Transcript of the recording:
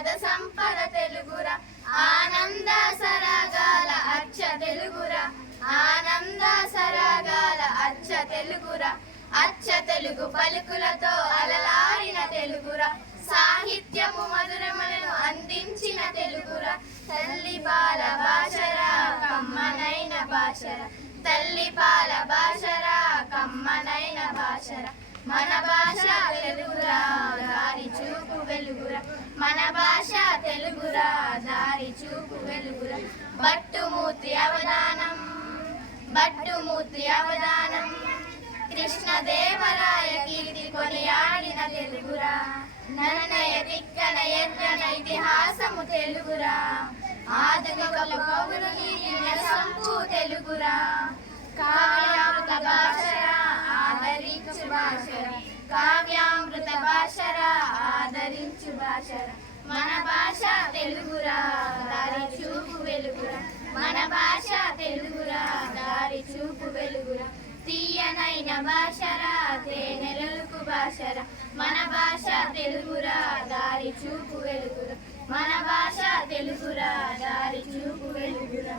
పద సంపద తెలుగురా ఆనంద సరగాల అచ్చ తెలుగురా ఆనంద సరగాల అచ్చ తెలుగురా అచ్చ తెలుగు పలుకులతో అలలాడిన తెలుగురా సాహిత్యము మధురములను అందించిన తెలుగురా తల్లి పాల భాషరా కమ్మనైన భాషరా తల్లి పాల భాషరా కమ్మనైన భాషరా మన భాష తెలుగురా దారి చూపు వెలుగురా మన భాష తెలుగురా దారి చూపు వెలుగురా భట్టుమూర్తి అవదానం కృష్ణదేవరాయ కీర్తి కొనియాడిన తెలుగురా నన్నయ తిక్కన ఎర్రన ఇతిహాసము తెలుగురా ఆధునిక పౌరుని సంపు తెలుగురా కావ్యామృత భాషరా ఆదరించు భాషరా కావ్యామృత భాషరా ఆదరించు భాషరా మన భాష తెలుగురా దారి చూపు వెలుగురా మన భాష తెలుగురా దారి చూపు వెలుగురా తీయనైన భాషరా తేనెలకు భాషరా మన భాష తెలుగురా దారి చూపు వెలుగురా మన భాష తెలుగురా దారి చూపు వెలుగురా